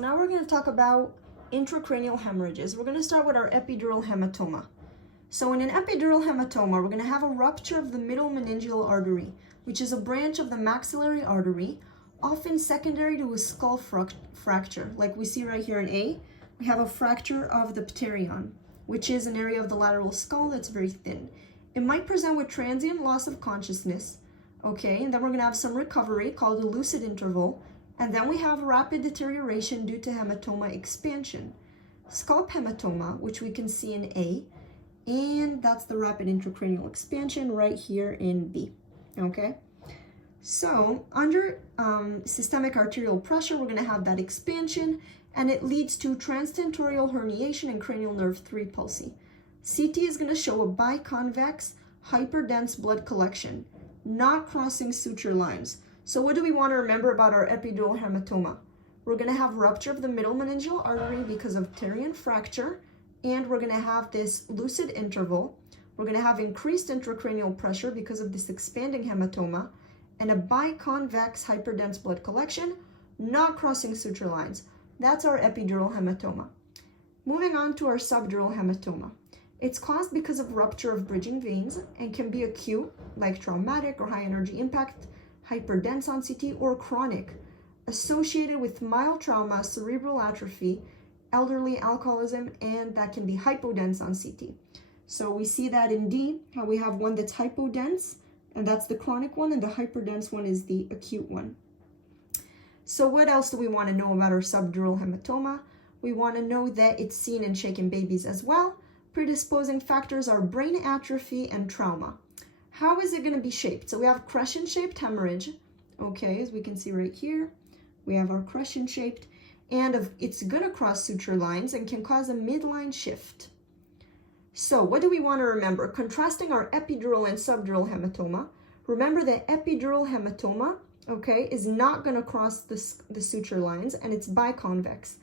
Now we're going to talk about intracranial hemorrhages. We're going to start with our epidural hematoma. So in an epidural hematoma, we're going to have a rupture of the middle meningeal artery, which is a branch of the maxillary artery, often secondary to a skull fracture. Like we see right here in A, we have a fracture of the pterion, which is an area of the lateral skull that's very thin. It might present with transient loss of consciousness, okay, and then we're going to have some recovery called a lucid interval, and then we have rapid deterioration due to hematoma expansion. Scalp hematoma, which we can see in A, and that's the rapid intracranial expansion right here in B, okay? So under systemic arterial pressure, we're going to have that expansion, and it leads to transtentorial herniation and cranial nerve 3 palsy. CT is going to show a biconvex, hyperdense blood collection, not crossing suture lines. So what do we want to remember about our epidural hematoma? We're going to have rupture of the middle meningeal artery because of pterion fracture, and we're going to have this lucid interval. We're going to have increased intracranial pressure because of this expanding hematoma, and a biconvex hyperdense blood collection, not crossing suture lines. That's our epidural hematoma. Moving on to our subdural hematoma. It's caused because of rupture of bridging veins and can be acute, like traumatic or high energy impact, hyperdense on CT, or chronic, associated with mild trauma, cerebral atrophy, elderly alcoholism, and that can be hypodense on CT. So we see that in D, how we have one that's hypodense, and that's the chronic one, and the hyperdense one is the acute one. So what else do we want to know about our subdural hematoma? We want to know that it's seen in shaken babies as well. Predisposing factors are brain atrophy and trauma. How is it going to be shaped? So we have crescent-shaped hemorrhage, okay, as we can see right here. We have our crescent-shaped, and it's going to cross suture lines and can cause a midline shift. So what do we want to remember? Contrasting our epidural and subdural hematoma, remember that epidural hematoma, okay, is not going to cross the suture lines, and it's biconvex,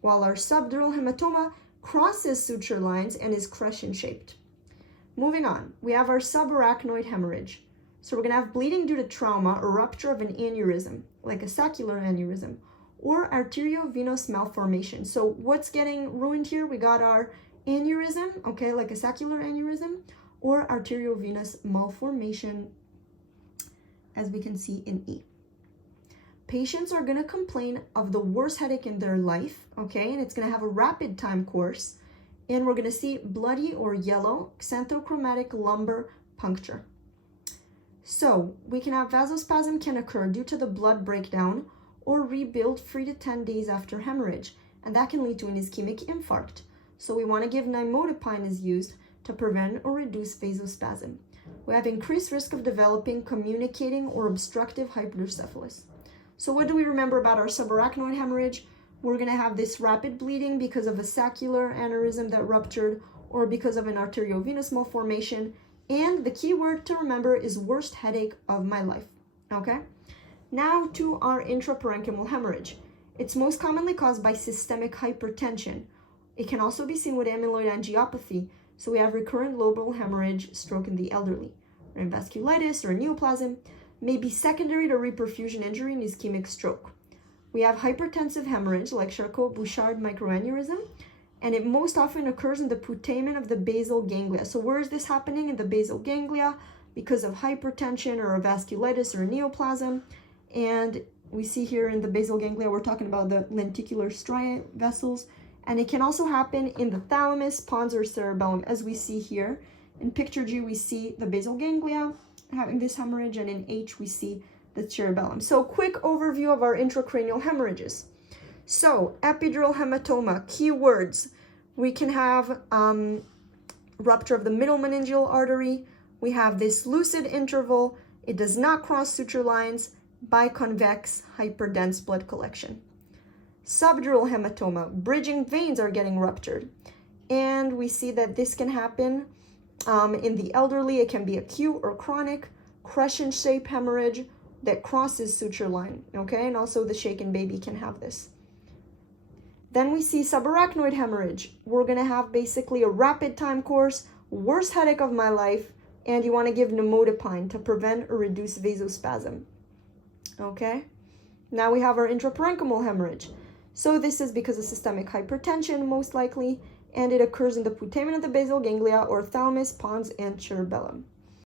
while our subdural hematoma crosses suture lines and is crescent-shaped. Moving on, we have our subarachnoid hemorrhage. So we're going to have bleeding due to trauma or rupture of an aneurysm, like a saccular aneurysm, or arteriovenous malformation. So what's getting ruined here? We got our aneurysm, okay, like a saccular aneurysm, or arteriovenous malformation, as we can see in E. Patients are going to complain of the worst headache in their life, okay, and it's going to have a rapid time course, and we're going to see bloody or yellow xanthochromatic lumbar puncture. So we can have vasospasm can occur due to the blood breakdown or rebuild 3 to 10 days after hemorrhage, and that can lead to an ischemic infarct. So we want to give nimodipine is used to prevent or reduce vasospasm. We have increased risk of developing communicating or obstructive hydrocephalus. So what do we remember about our subarachnoid hemorrhage? We're going to have this rapid bleeding because of a saccular aneurysm that ruptured or because of an arteriovenous malformation. And the key word to remember is worst headache of my life, okay? Now to our intraparenchymal hemorrhage. It's most commonly caused by systemic hypertension. It can also be seen with amyloid angiopathy. So we have recurrent lobar hemorrhage, stroke in the elderly, or in vasculitis or neoplasm, may be secondary to reperfusion injury and ischemic stroke. We have hypertensive hemorrhage like Charcot-Bouchard microaneurysm, and it most often occurs in the putamen of the basal ganglia. So where is this happening? In the basal ganglia because of hypertension or a vasculitis or a neoplasm. And we see here in the basal ganglia, we're talking about the lenticular striate vessels. And it can also happen in the thalamus, pons, or cerebellum, as we see here. In picture G, we see the basal ganglia having this hemorrhage, and in H, we see the cerebellum. So quick overview of our intracranial hemorrhages. So epidural hematoma, key words. We can have rupture of the middle meningeal artery. We have this lucid interval. It does not cross suture lines. Biconvex, hyperdense blood collection. Subdural hematoma, bridging veins are getting ruptured. And we see that this can happen in the elderly. It can be acute or chronic. Crescent-shaped hemorrhage that crosses suture line, okay? And also the shaken baby can have this. Then we see subarachnoid hemorrhage. We're gonna have basically a rapid time course, worst headache of my life, and you wanna give nimodipine to prevent or reduce vasospasm, okay? Now we have our intraparenchymal hemorrhage. So this is because of systemic hypertension, most likely, and it occurs in the putamen of the basal ganglia or thalamus, pons, and cerebellum.